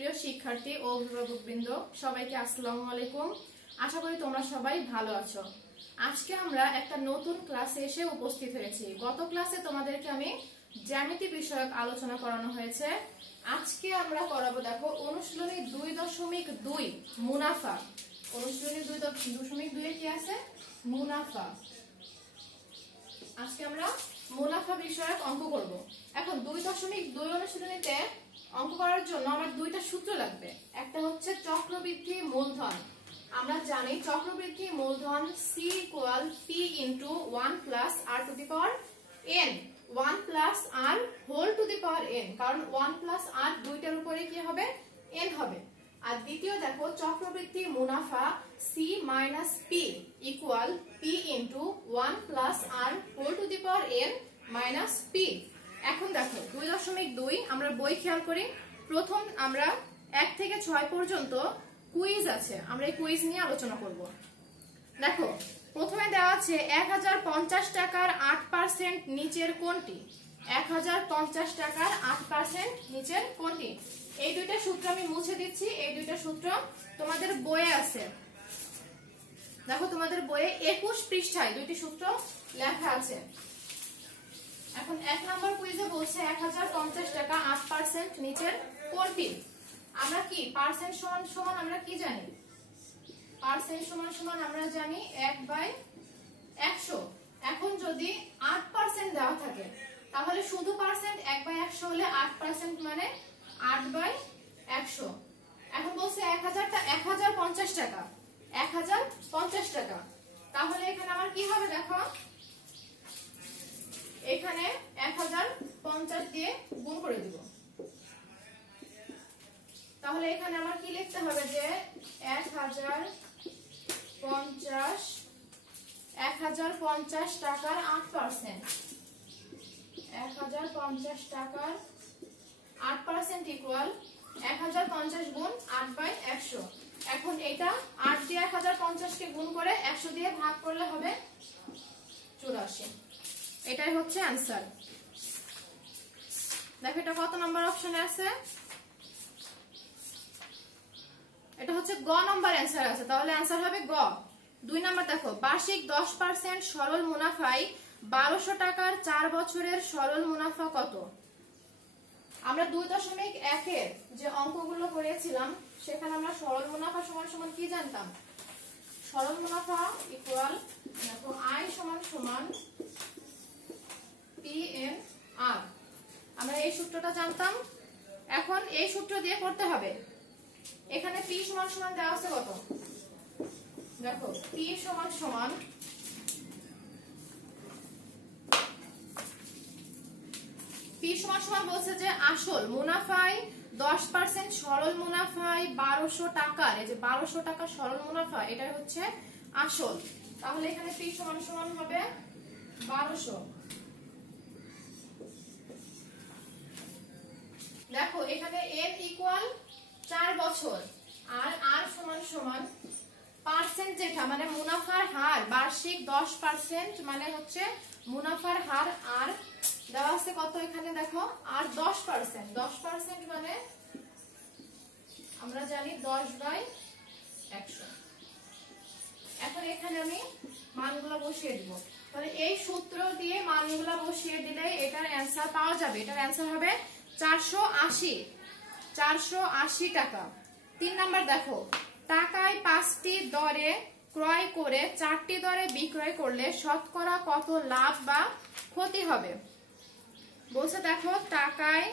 প্রিয় শিক্ষার্থী ও অভিভাবকবৃন্দ, সবাইকে আসসালামু আলাইকুম। আশা করি তোমরা সবাই ভালো আছো। আজকে আমরা একটা নতুন ক্লাসে এসে উপস্থিত হয়েছি। গত ক্লাসে তোমাদেরকে আমি জ্যামিতি বিষয়ক আলোচনা করানো হয়েছে। আজকে আমরা করাবো, দেখো, অনুশীলনী 2.2 মুনাফা। অনুশীলনী 2.2 কি আছে? মুনাফা। আজকে আমরা মুনাফা বিষয়ক অঙ্ক করব। এখন 2.2 অনুশীলনীতে অঙ্ক করার জন্য আমার দুইটা সূত্র লাগবে। একটা হচ্ছে চক্রবৃদ্ধি মূলধন। আমরা জানি চক্রবৃদ্ধি মূলধন C = P × 1 + r to the power n, 1 + r whole to the power n, কারণ 1 + r দুইটার উপরে কি হবে? n হবে। আর দ্বিতীয় দেখো, চক্রবৃদ্ধি মুনাফা C - P = P × 1 + r whole to the power n - P। এখন দেখো 2.2 আমরা বই খেয়াল করি। প্রথম আমরা 1 থেকে 6 পর্যন্ত কুইজ আছে, আমরা এই কুইজ নিয়ে আলোচনা করব। দেখো, প্রথমে দেওয়া আছে 1050 টাকার 8% নিচের কোনটি? 1050 টাকার 8% নিচের কোনটি? এই দুইটা সূত্র আমি মুছে দিচ্ছি। এই দুইটা সূত্র তোমাদের বইয়ে আছে। দেখো, তোমাদের বইয়ে 21 পৃষ্ঠায় দুইটি সূত্র লেখা আছে। এখন 1 নম্বর কুইজে বলছে 1050 টাকা 8% নিচের কোনটি? আমরা কি পার্সেন্ট সমান সমান আমরা কি জানি? পার্সেন্ট সমান সমান আমরা জানি 1/100। এখন যদি 8% দেওয়া থাকে, তাহলে শুধু পার্সেন্ট 1/100 হলে 8% মানে 8/100। এখন বলছে 1050 টাকা, 1050 টাকা, তাহলে এখানে আমার কি হবে? দেখো, এখানে 1050 দিয়ে গুণ করে দিব। তাহলে এখানে আমার কি লিখতে হবে? যে 1050 টাকার 8%, 1050 টাকার 8% ইকুয়াল 1050 গুণ 8/100। এখন এটা 8 দিয়ে 1050 কে গুণ করে 100 দিয়ে ভাগ করলে হবে 84। এটাই হচ্ছে आंसर। দেখো, এটা কত নাম্বার অপশনে আছে? এটা হচ্ছে গ নাম্বার आंसर আছে, তাহলে आंसर হবে গ। 2 নাম্বার দেখো, বার্ষিক 10% সরল মুনাফায় 1200 টাকার 4 বছরের সরল মুনাফা কত? আমরা 2.1 এর যে অঙ্কগুলো করেছিলাম সেখানে আমরা সরল মুনাফা সমান সমান কি জানতাম? সরল মুনাফা ইকুয়াল, দেখো, I সমান PNR, আমরা এই সূত্রটা জানতাম। এখন এই সূত্র দিয়ে করতে হবে। এখানে P সমান সমান দেওয়া আছে কত? দেখো, P সমান সমান বলছে যে আসল মুনাফায় 10% সরল মুনাফায় 1200 টাকার, এই যে 1200 টাকা সরল মুনাফা, এটা হচ্ছে আসল। তাহলে এখানে P সমান সমান হবে 1200। দেখো, এখানে n ইকুয়াল 4 বছর আর r সমান সমান পার্সেন্ট, যেটা মানে মুনাফার হার, বার্ষিক 10% মানে হচ্ছে মুনাফার হার। আর দেওয়া আছে কত এখানে? দেখো, আর 10%, 10% মানে আমরা জানি 10/100। এখন এখানে আমি মানগুলো বসিয়ে দিব। তাহলে এই সূত্র দিয়ে মানগুলো বসিয়ে দিলে এটার অ্যান্সার পাওয়া যাবে। এটার অ্যান্সার হবে 480 টাকা। 3 নাম্বার দেখো, টাকায় 5টি দরে ক্রয় করে 4টি দরে বিক্রয় করলে শতকরা কত লাভ বা ক্ষতি হবে? বলছে দেখো, টাকায়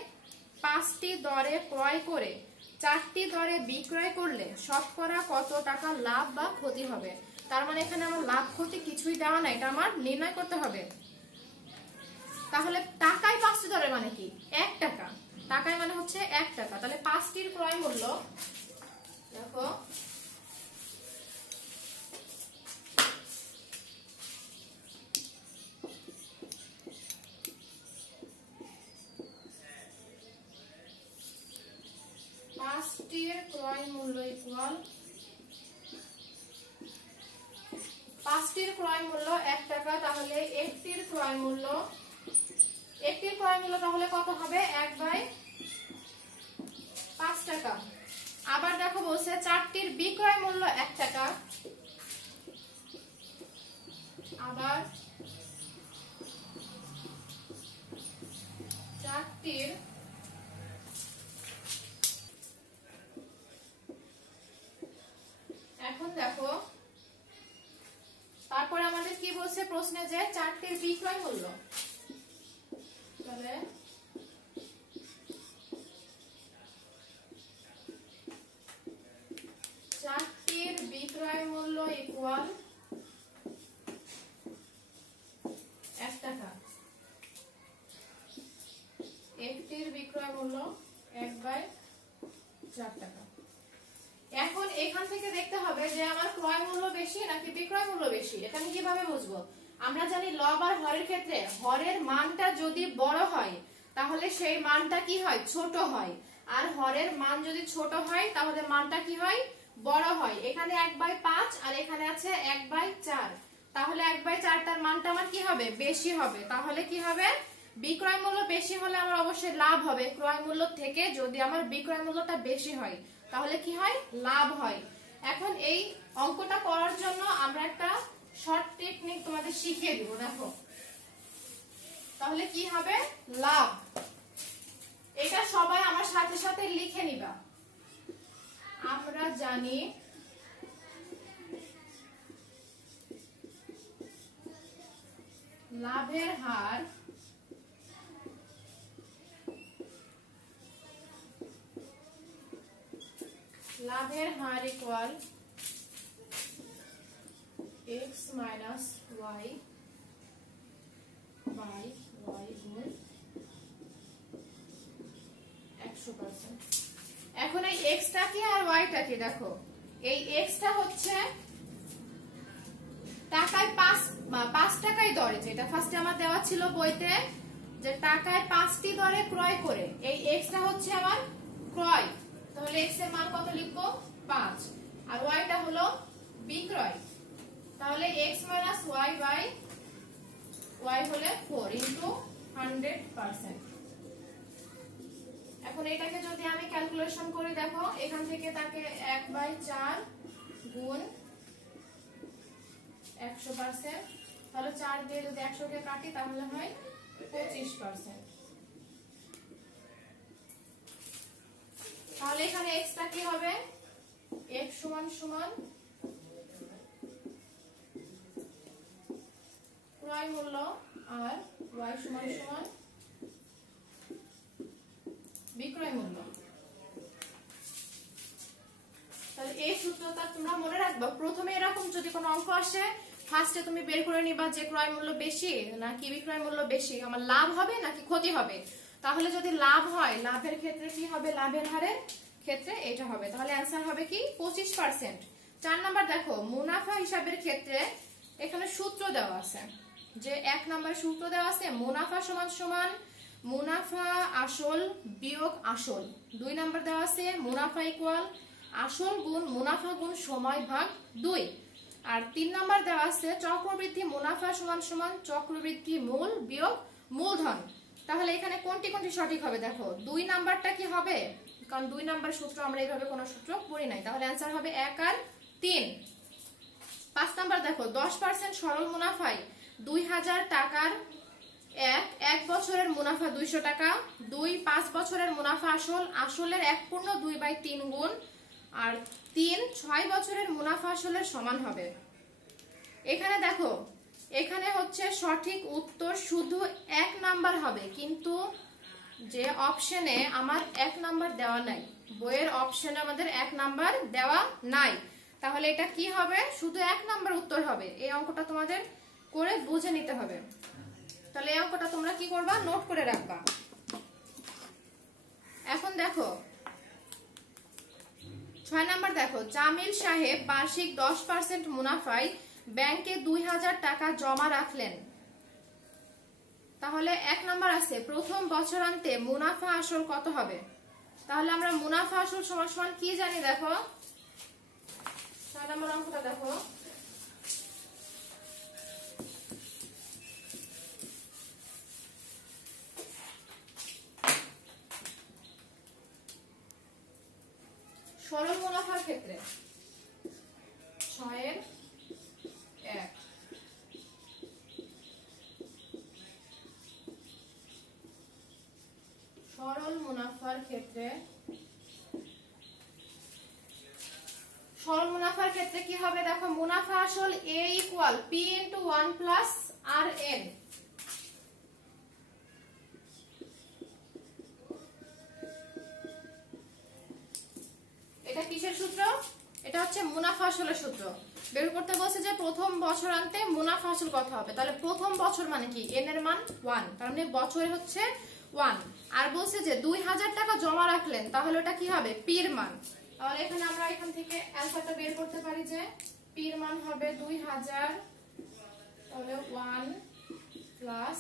5টি দরে ক্রয় করে 4টি দরে বিক্রয় করলে শতকরা কত টাকা লাভ বা ক্ষতি হবে। তার মানে এখানে আমার লাভ ক্ষতি কিছুই দেওয়া নাই, এটা আমার নির্ণয় করতে হবে। তাহলে টাকায় 5টি দরে মানে কি? 1 টাকা। টাকায় মানে হচ্ছে 1 টাকা। তাহলে 5টির ক্রয় মূল্য, দেখো, ক্রয় মূল্য ইকুয়াল 5টির ক্রয় মূল্য 1 টাকা। তাহলে একটির ক্রয় মূল্য তাহলে কত হবে? 1/5 টাকা। আবার দেখো বলছে চারটির বিক্রয় মূল্য 1 টাকা। আবার চারটির এখন দেখো তারপরে আমাদের কি বলছে প্রশ্নে যে চারটির বিক্রয় মূল্য, তাহলে চারটির বিক্রয় মূল্য ইকুয়াল 1 টাকা। একটির বিক্রয় মূল্য 1/4 টাকা। এখন এখান থেকে দেখতে হবে যে আমার ক্রয় মূল্য বেশি নাকি বিক্রয় মূল্য বেশি। এটা আমি কিভাবে বুঝবো? আমরা জানি লব আর হরের ক্ষেত্রে হরের মানটা যদি বড় হয় তাহলে সেই মানটা কি হয়? ছোট হয়। আর হরের মান যদি ছোট হয় তাহলে মানটা কি হয়? বড় হয়। এখানে 1/5 আর এখানে আছে 1/4, তাহলে 1/4 টার মানটা আমার কি হবে? বেশি হবে। তাহলে কি হবে? বিক্রয় মূল্য বেশি হলে আমার অবশ্যই লাভ হবে। ক্রয় মূল্য থেকে যদি আমার বিক্রয় মূল্যটা বেশি হয় তাহলে কি হয়? লাভ হয়। এখন এই অঙ্কটা করার জন্য আমরা একটা শর্ট টেকনিক তোমাদের শিখিয়ে দিব। দেখো তাহলে কি হবে? লাভ। এটা সবাই আমার সাথে সাথে লিখে নিবা। আমরা জানি লাভের হার equal x minus y by y গুণ 100%। এখন এই x টা কি আর y টা কি? দেখো এই x টা হচ্ছে টাকায় 5 টাকায় দরে, যেটা ফার্স্টে আমার দেওয়া ছিল বইতে যে টাকায় 5টি দরে ক্রয় করে, এই x টা হচ্ছে আমার ক্রয়। তাহলে x এর মান কত লিখবো? 5। আর y টা হলো বিক্রয়। তাহলে x minus y by y হলে 4 ইনটু 100%। এখন এটাকে যদি আমি ক্যালকুলেশন করি, দেখো এখান থেকে তাকে 1/4 গুণ 100%, তাহলে 4 দিয়ে যদি 100 কে কাটি তাহলে হয় 25%। তাহলে এখানে x টা কি হবে? x সমান সমান ক্রয় মূল্য আর y সমান সমান বিক্রয় মূল্য। তাহলে এই সূত্রটা তোমরা মনে রাখবা। প্রথমে এরকম যদি কোনো অঙ্ক আসে ফার্স্টে তুমি বের করে নিবা যে ক্রয় মূল্য বেশি নাকি বিক্রয় মূল্য বেশি, আমার লাভ হবে নাকি ক্ষতি হবে। তাহলে যদি লাভ হয়, লাভের ক্ষেত্রে কি হবে? লাভের হারের ক্ষেত্রে এটা হবে। তাহলে অ্যানসার হবে কি? 25%। 4 নাম্বার দেখো মুনাফা হিসাবের ক্ষেত্রে এখানে সূত্র দেওয়া আছে। যে 1 নাম্বার সূত্র দেওয়া আছে মুনাফা সমান সমান মুনাফা আসল বিয়োগ আসল। 2 নাম্বার দেওয়া আছে মুনাফা ইকুয়াল আসল গুণ মুনাফা গুণ সময় ভাগ 2। আর 3 নাম্বার দেওয়া আছে চক্রবৃদ্ধি মুনাফা সমান সমান চক্রবৃদ্ধি মূল বিয়োগ মূলধন। তাহলে এখানে কোনটি কোনটি সঠিক হবে? দেখো 2 নাম্বারটা কি হবে? কারণ 2 নাম্বার সূত্র আমরা এইভাবে কোনো সূত্র পড়ি নাই। তাহলে অ্যানসার হবে 1 আর 3। 5 নাম্বার দেখো 10% সরল মুনাফায় 2000 টাকার এক বছরের মুনাফা 200 টাকা। 2 5 বছরের মুনাফা আসল, আসলের 1/2/3 গুণ। আর 3 6 বছরের মুনাফা আসলের সমান হবে। এখানে দেখো এখানে হচ্ছে সঠিক উত্তর শুধু 1 নাম্বার হবে, কিন্তু যে অপশনে আমার 1 নাম্বার দেওয়া নাই, বইয়ের অপশনে আমাদের 1 নাম্বার দেওয়া নাই। তাহলে এটা কি হবে? শুধু 1 নাম্বার উত্তর হবে। এই অঙ্কটা তোমাদের করে বুঝে নিতে হবে। তাহলে এই অঙ্কটা তোমরা কি করবা? নোট করে রাখবা। এখন দেখো 6 নাম্বার দেখো জামিল সাহেব বার্ষিক 10% মুনাফায় ব্যাংকে 2000 টাকা জমা রাখলেন। তাহলে 1 নাম্বার আছে প্রথম বছরান্তে মুনাফা আসল কত হবে? তাহলে আমরা মুনাফা আসল সমান সমান কি জানি? দেখো 6 নাম্বার অঙ্কটা দেখো সরল মুনাফার ক্ষেত্রে 6 এর 1 সরল মুনাফার ক্ষেত্রে কি হবে দেখো, মুনাফা আসল A equal P into 1 plus RN। এটা কিসের সূত্র? এটা হচ্ছে মুনাফা আসলের সূত্র। বের করতে বলছে যে প্রথম বছরান্তে মুনাফা আসল কত হবে, তাহলে প্রথম বছর মানে কি n এর মান 1, তার মানে বছরে হচ্ছে 1। আর বলছে যে 2000 টাকা জমা রাখলেন, তাহলে ওটা কি হবে p এর মান। তাহলে এখানে আমরা এখান থেকে অ্যানসারটা বের করতে পারি যে p এর মান হবে 2000, তাহলে 1 প্লাস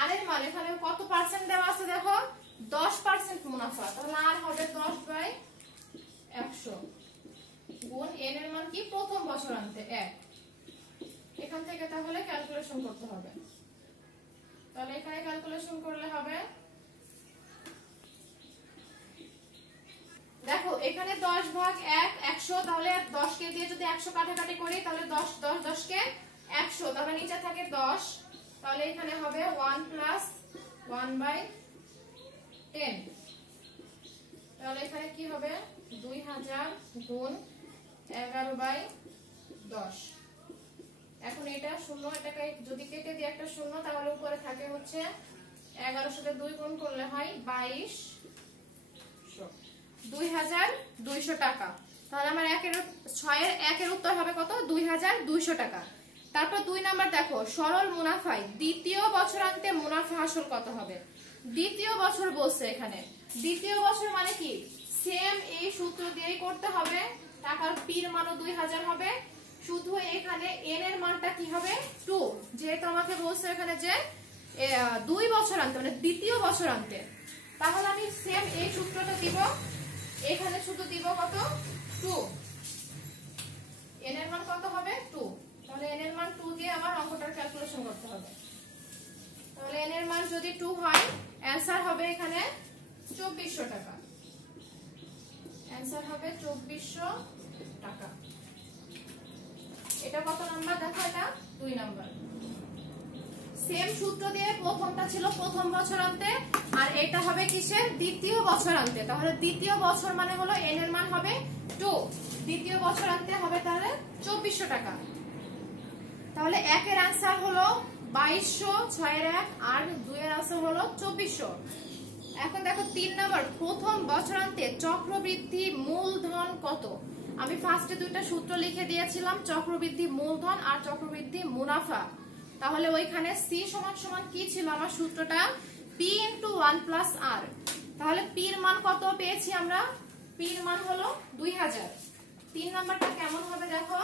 আর এর মান এখানে কত পার্সেন্ট দেওয়া আছে দেখো, 10% মুনাফা, তাহলে আর হবে 10/100 গুণ n এর মান কি প্রথম বছরান্তে 1। এখান থেকে তাহলে ক্যালকুলেশন করতে হবে। তাহলে এখানে ক্যালকুলেশন করলে হবে, দেখো এখানে 10/1 100, তাহলে 10 কে দিয়ে যদি 100 কাটাকাটি করি তাহলে 10 10 10 কে 100, তাহলে নিচে থাকে 10, তাহলে এখানে হবে 1 প্লাস 1/10। তাহলে এখানে কি হবে 2000 গুণ 11/10। এখন এটা শূন্য, এটাকে যদি কেটে দিই একটা শূন্য, তাহলে উপরে থাকে হচ্ছে 11 সাথে 2 গুণ করলে হয় 2200, 2200 টাকা। তাহলে আমার 6 এর 1 এর উত্তর হবে কত, 2200 টাকা। তারপর 2 নাম্বার দেখো, সরল মুনাফায় দ্বিতীয় বছরান্তে মুনাফা আসল কত হবে। দ্বিতীয় বছর বলছে এখানে, দ্বিতীয় বছর মানে কি সেম এই সূত্র দিয়েই করতে হবে। টাকার p এর মানও 2000 হবে, শুধু এখানে n এর মানটা কি হবে 2, যেহেতু আমাকে বলছে এখানে যে 2 বছরান্তে মানে দ্বিতীয় বছরান্তে। তাহলে আমি সেম এই সূত্রটা দিব, এখানে শুধু দিব কত 2, n এর মান কত হবে 2, তাহলে n এর মান 2 দিয়ে আমার অঙ্কটার ক্যালকুলেশন করতে হবে। তাহলে n এর মান যদি 2 হয়, অ্যানসার হবে এখানে 2400 টাকা। অ্যানসার হবে 2400 টাকা। এটা কত নাম্বার দেখো, এটা 2 নাম্বার। সেম সূত্র দিয়ে প্রথমটা ছিল প্রথম বছরান্তে, আর এটা হবে কিসের দ্বিতীয় বছরান্তে। তাহলে দ্বিতীয় বছর মানে হলো n এর মান হবে 2, দ্বিতীয় বছরান্তে হবে তাহলে 2400 টাকা। তাহলে 1 এর आंसर হলো 2200, 6 এর 1 আর 2 এর आंसर হলো 2400। এখন দেখো 3 নাম্বার, প্রথম বছরান্তে চক্রবৃদ্ধি মূলধন কত। আমি ফার্স্টে দুইটা সূত্র লিখে দিয়েছিলাম, চক্রবৃদ্ধি মূলধন আর চক্রবৃদ্ধি মুনাফা। তাহলে ওইখানে c সমান সমান কি ছিল আমার সূত্রটা, p * 1 + r। তাহলে p এর মান কত পেয়েছি আমরা, p এর মান হলো 2000। 3 নাম্বারটা কেমন হবে দেখো,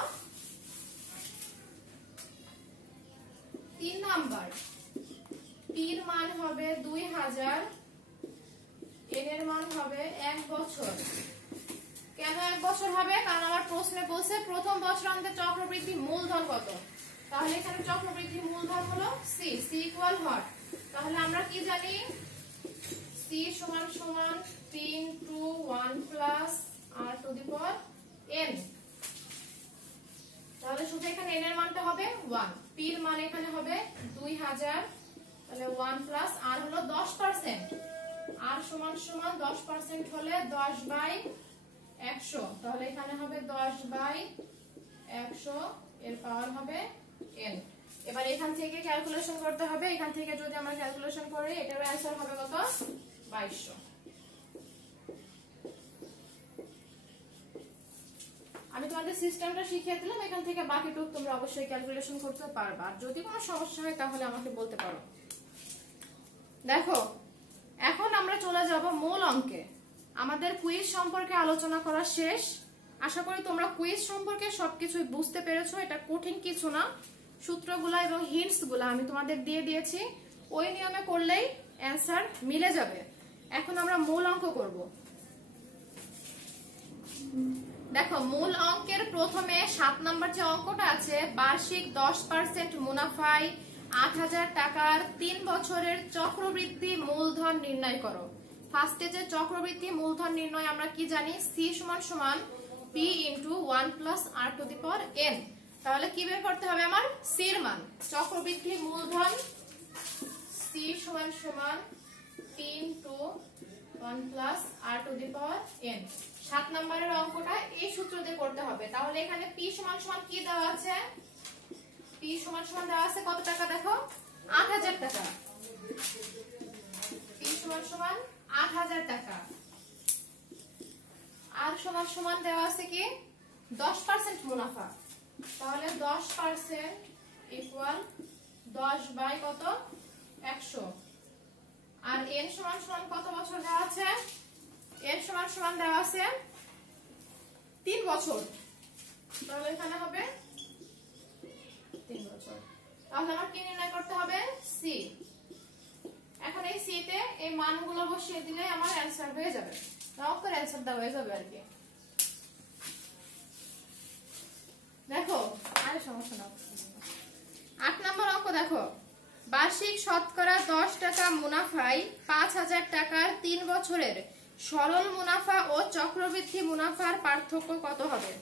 3 নাম্বার p এর মান হবে 2000, n এর মান হবে 1 বছর। কেন 1 বছর হবে, কারণ আমার প্রশ্নে বলছে প্রথম বছরান্তে চক্রবৃদ্ধি মূলধন কত। তাহলে এখানে চক্রবৃদ্ধি মূলধন হলো c, c ইকুয়াল হোয়াট। তাহলে আমরা কি জানি, c সমান সমান p * 1 + r to the power n। তাহলে শুধু এখানে n এর মানটা হবে 1, p এর মান এখানে হবে 2000, তাহলে 1 + r হলো 10%, r সমান সমান 10% হলে 10/100, তাহলে এখানে হবে 10/100, এর পাওয়ার হবে n। এবার এখান থেকে ক্যালকুলেশন করতে হবে, এখান থেকে যদি আমরা ক্যালকুলেশন করি এটার आंसर হবে কত 2200। আমি তোমাদের সিস্টেমটা শিখিয়ে দিলাম, এখান থেকে বাকিটুকু তোমরা অবশ্যই ক্যালকুলেশন করতে পারবা। আর যদি কোনো সমস্যা হয় তাহলে আমাকে বলতে পারো। দেখো এখন আমরা চলে যাব মূল অঙ্কে। আমাদের কুইজ সম্পর্কে আলোচনা করা শেষ। আশা করি তোমরা কুইজ সম্পর্কে সবকিছুই বুঝতে পেরেছো। এটা কঠিন কিছু না, সূত্রগুলো এবং হিন্টসগুলো আমি তোমাদের দিয়ে দিয়েছি, ওই নিয়মে করলেই অ্যানসার মিলে যাবে। এখন আমরা মূল অঙ্ক করব। দেখো মূল অঙ্কের প্রথমে 7 নাম্বার যে অঙ্কটা আছে, বার্ষিক 10% মুনাফায় 8000 টাকার 3 বছরের চক্রবৃদ্ধি মূলধন নির্ণয় করো। ফার্স্টে যে চক্রবৃদ্ধি মূলধন নির্ণয় আমরা কি জানি, সি সমান সমান P into 1 plus R to the power N. তাহলে কি বের করতে হবে আমার, সি এর মান, চক্রবৃদ্ধি মূলধন সি সমান সমান P into 1 plus R to the power N. 7 নম্বরের অঙ্কটা এই সূত্র দিয়ে করতে হবে। তাহলে এখানে পি সমান সমান কি দেওয়া আছে, পি সমান সমান দেওয়া আছে কত টাকা, দেখো 8000 টাকা। পি সমান সমান 8000 টাকা। আর সমান সমান দেওয়া আছে কি 10% মুনাফা। তাহলে 10% ইকুয়াল 10 বাই কত 100। আর এন সমান সমান কত বছর দেওয়া আছে, এন সমান সমান দেওয়া আছে 3 বছর। তাহলে এখানে হবে 3 বছর। তাহলে আমার কি নির্ণয় করতে হবে, সি। এখন এই সি তে এই মানগুলো বসিয়ে দিলে আমার অ্যানসার হয়ে যাবে, অঙ্কের অ্যানসারটা হয়ে যাবে আর কি। দেখো আরে সমস্যা না। 8 নম্বর অঙ্ক দেখো, বার্ষিক শতকরা 10 টাকা মুনাফায় 5000 টাকার 3 বছরের সরল মুনাফা ও চক্রবৃদ্ধি মুনাফার পার্থক্য কত হবে।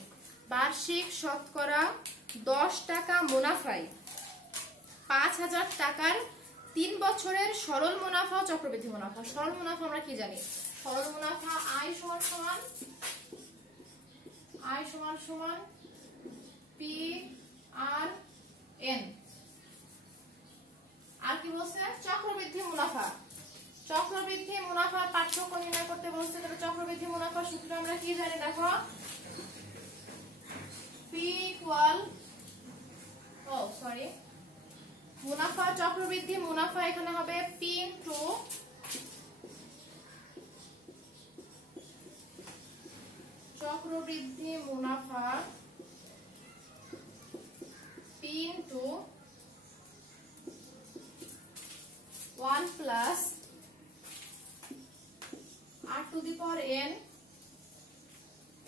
বার্ষিক শতকরা 10 টাকা মুনাফায় 5000 টাকার 3 বছরের সরল মুনাফা ও চক্রবৃদ্ধি মুনাফা। সরল মুনাফা আমরা কি জানি, সরল মুনাফা আই সমান সমান পি আর এন। আর কি বলছে, চক্রবৃদ্ধি মুনাফা, চক্রবৃদ্ধি মুনাফার পার্থক্য নির্ণয় করতে বলছে। তবে চক্রবৃদ্ধি মুনাফার সূত্র আমরা কি জানি, দেখো পি ইকুয়াল মুনাফা, চক্রবৃদ্ধি মুনাফা এখানে হবে পি ইনটু চক্রবৃদ্ধি মুনাফা P into 1 plus R to the power N.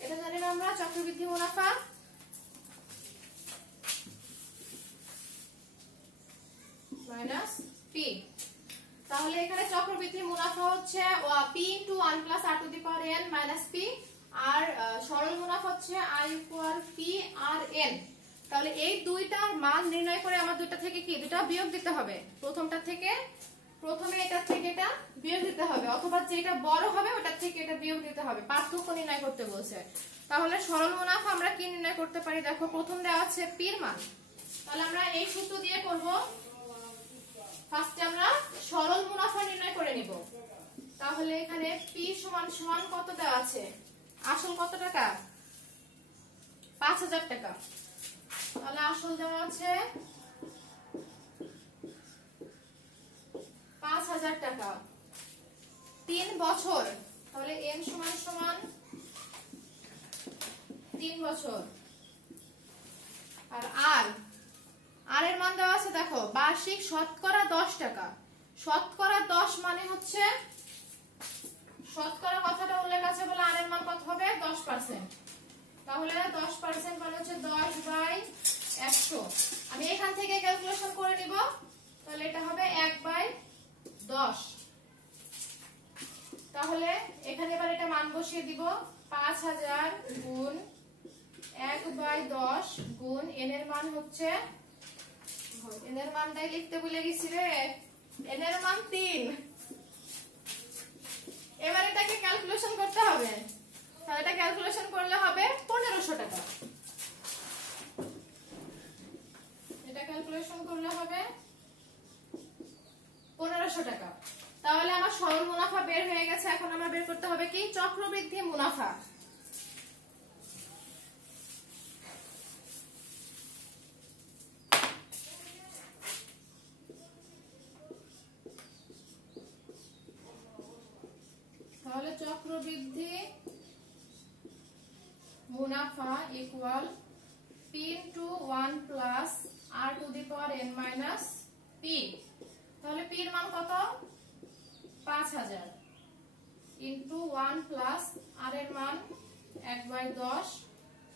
এটা জানি না আমরা, চক্রবৃদ্ধি মুনাফা মাইনাস পি। তাহলে এখানে চক্রবৃদ্ধি মুনাফা হচ্ছে P into 1 plus R to the power N minus P, আর সরল মুনাফা হচ্ছে I equal P R N. তাহলে এই দুইটার মান নির্ণয় করে আমার দুইটা থেকে কি দুটা বিয়োগ দিতে হবে। প্রথমটা থেকে, প্রথমে এটা থেকে এটা বিয়োগ দিতে হবে, অথবা যেটা বড় হবে ওটা থেকে এটা বিয়োগ দিতে হবে, পার্থক্য নির্ণয় করতে বলছে। তাহলে সরল মুনাফা আমরা কি নির্ণয় করতে পারি, দেখো প্রথম দেওয়া আছে পি এর মান। তাহলে আমরা এই সূত্র দিয়ে করব। ফার্স্টে আমরা সরল মুনাফা নির্ণয় করে নিব। তাহলে এখানে পি সমান সমান কত দেওয়া আছে, আসল কত টাকা 5000 টাকা। তাহলে আসল দেওয়া আছে 5000 টাকা, 3 বছর। তাহলে এন সমান সমান 3 বছর। আর আর এর মান দেওয়া আছে দেখো বার্ষিক শতকরা 10 টাকা। শতকরা 10 মানে হচ্ছে, শতকরা কথাটা উল্লেখ আছে বলে আর এর মান কত হবে 10%। তাহলে 10% মানে হচ্ছে 10 বাই 100। আমি এখান থেকে ক্যালকুলেশন করে নিব। তাহলে এটা হবে 1 বাই 10। তাহলে এখানে এবার এটা মান বসিয়ে দিব, 5000 গুণ 1 বাই 10 গুণ এন এর মান হচ্ছে, এন এর মানটাই লিখতে ভুলে গেছি রে, এন এর মান 3। এবার এটাকে ক্যালকুলেশন করতে হবে। তাহলে এটা ক্যালকুলেশন করলে হবে 1500 টাকা। এটা ক্যালকুলেশন করলে হবে 1500 টাকা। তাহলে আমার সরল মুনাফা বের হয়ে গেছে। এখন আমরা বের করতে হবে কি, চক্রবৃদ্ধি মুনাফা। তাহলে চক্রবৃদ্ধি মুনাফা equal P into 1 plus R to the power N minus P. তাহলে পি এর মান কত 5000 ইনটু 1 প্লাস আর এর মান 1 বাই 10,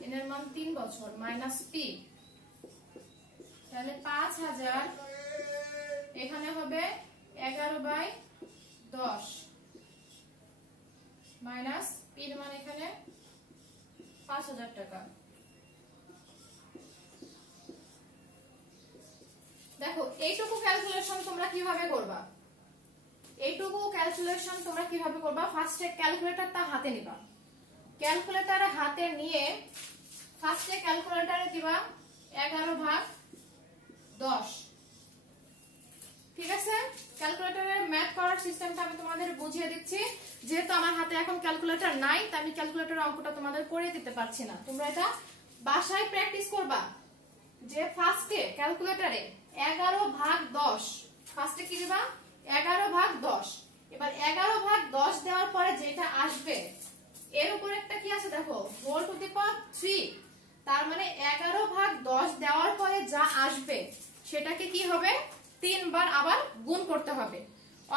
এন এর মান 3 বছর মাইনাস পি। তাহলে 5000 এখানে হবে 11 বাই 10 মাইনাস পির মান এখানে 5000 টাকা। দেখো এইটুকু ক্যালকুলেশন তোমরা কিভাবে করবা, ফার্স্টে ক্যালকুলেটরটা হাতে নিবা, ক্যালকুলেটর হাতে নিয়ে ফার্স্টে ক্যালকুলেটরে দিবা 11/10। ঠিক আছে, ক্যালকুলেটরের ম্যাথ করার সিস্টেমটা আমি তোমাদের বুঝিয়ে দিচ্ছি। যেহেতু আমার হাতে এখন ক্যালকুলেটর নাই, তাই আমি ক্যালকুলেটরের অঙ্কটা তোমাদের করে দিতে পারছি না। তোমরা এটা বাসায় প্র্যাকটিস করবা, যে ফার্স্টে ক্যালকুলেটরে 11/10, ফার্স্টে কি দিবা 11/10। এবার 11/10 দেওয়ার পরে যেটা আসবে এর উপর একটা কি আছে দেখো, হোল টু দি পাওয়ার 3, তার মানে 11/10 দেওয়ার পরে যা আসবে সেটাকে কি হবে 3 বার আবার গুণ করতে হবে।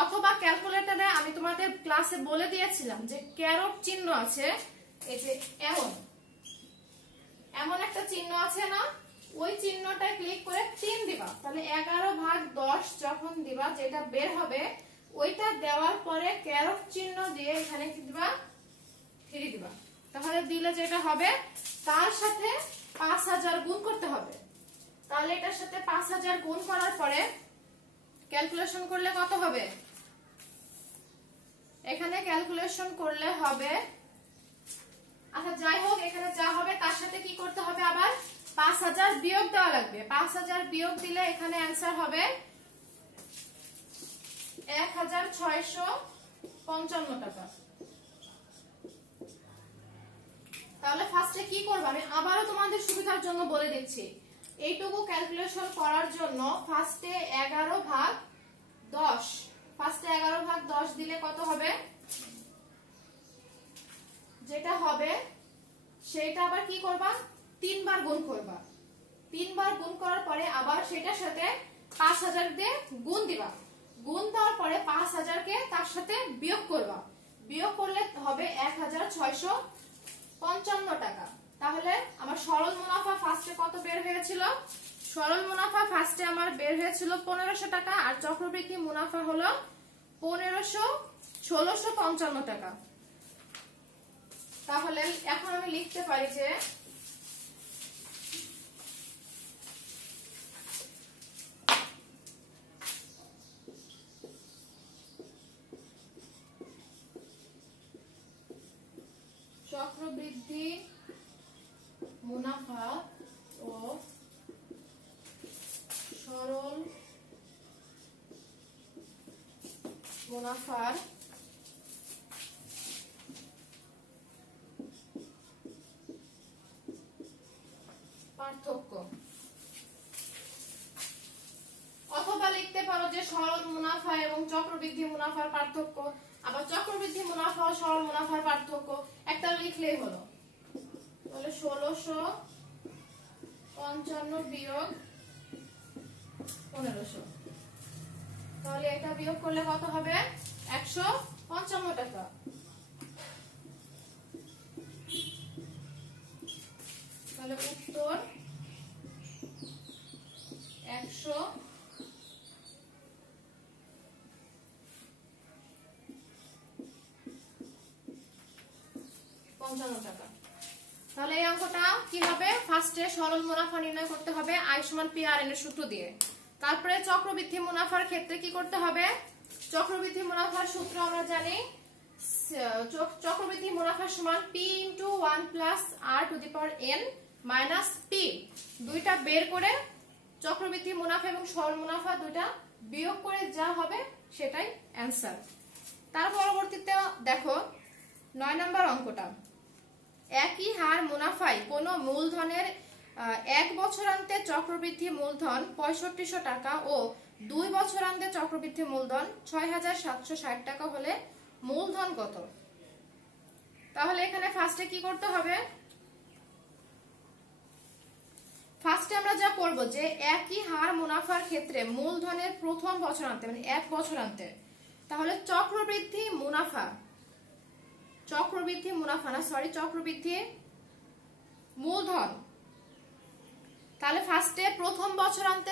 অথবা ক্যালকুলেটরে আমি তোমাদের ক্লাসে বলে দিয়েছিলাম যে ক্যারট চিহ্ন আছে, এই যে এমন একটা চিহ্ন আছে না, ওই চিহ্নটা ক্লিক করে 3 দিবা, তাহলে 11/10 যখন দিবা যেটা বের হবে ওইটা দেওয়ার পরে ক্যারট চিহ্ন দিয়ে এখানে কি দিবা 3 দিবা, তাহলে দিলে যেটা হবে তার সাথে 5000 গুণ করতে হবে। তাহলে এটার সাথে 5000 গুণ করার পরে ক্যালকুলেশন করলে কত হবে, এখানে ক্যালকুলেশন করলে হবে, আচ্ছা যাই হোক এখানে যা হবে তার সাথে কি করতে হবে, আবার 5000 বিয়োগ দেওয়া লাগবে। 5000 বিয়োগ দিলে এখানে অ্যানসার হবে 1655 টাকা। তাহলে ফার্স্টে কি করবে আমি আবারও তোমাদের সুবিধার জন্য বলে দিচ্ছি। এইটুকু ক্যালকুলেশন করার জন্য ফার্স্টে 11/10 দিলে কত হবে, যেটা হবে সেটা আবার কি করবা 3 বার গুণ করবা। 3 বার গুণ করার পরে আবার সেটার সাথে 5000 দিয়ে গুণ দিবা, গুণ দেওয়ার পরে 5000 কে তার সাথে বিয়োগ করবা, বিয়োগ করলে হবে 1655 টাকা। তাহলে আমার সরল মুনাফা ফার্স্টে কত বের হয়েছিল, সরল মুনাফা ফার্স্টে আমার বের হয়েছিল 1500 টাকা, আর চক্রবৃদ্ধি মুনাফা হলো 1655 টাকা। তাহলে এখন আমি লিখতে পারি যে চক্রবৃদ্ধি মুনাফা ও সরল মুনাফার পার্থক্য, অথবা লিখতে পারো যে সরল মুনাফা এবং চক্রবৃদ্ধি মুনাফার পার্থক্য, আবার চক্রবৃদ্ধি মুনাফা ও সরল মুনাফার পার্থক্য একটা লিখলেই হলো। তাহলে 1655 বিয়োগ 1500, তাহলে এটা বিয়োগ করলে কত হবে 155 টাকা। তাহলে উত্তর 155 টাকা। তাহলে এই অঙ্কটা কি হবে, ফার্স্টে সরল মুনাফা নির্ণয় করতে হবে I = PRN এর সূত্র দিয়ে। তারপরে চক্রবৃদ্ধি মুনাফার ক্ষেত্রে কি করতে হবে, চক্রবৃদ্ধি মুনাফার সূত্র আমরা জানি, চক্রবৃদ্ধি মুনাফা সমান P × 1 + R⁴ - P, দুইটা বের করে চক্রবৃদ্ধি মুনাফা এবং সরল মুনাফা দুইটা বিয়োগ করে যা হবে সেটাই অ্যানসার। তার পরবর্তীতে দেখো 9 নম্বর অঙ্কটা, একই হার মুনাফায় কোন মূলধনের 1 বছরান্তে চক্রবৃদ্ধি মূলধন 6500 টাকা ও 2 বছরান্তে চক্রবৃদ্ধি মূলধন 6760 টাকা হলে মূলধন কত। তাহলে এখানে ফার্স্টে কি করতে হবে, ফার্স্টে আমরা যা করব যে একই হার মুনাফার ক্ষেত্রে মূলধনের প্রথম বছরান্তে মানে 1 বছরান্তে, তাহলে চক্রবৃদ্ধি মুনাফা চক্রবৃদ্ধি মূলধন, তাহলে ফার্স্টে প্রথম বছরান্তে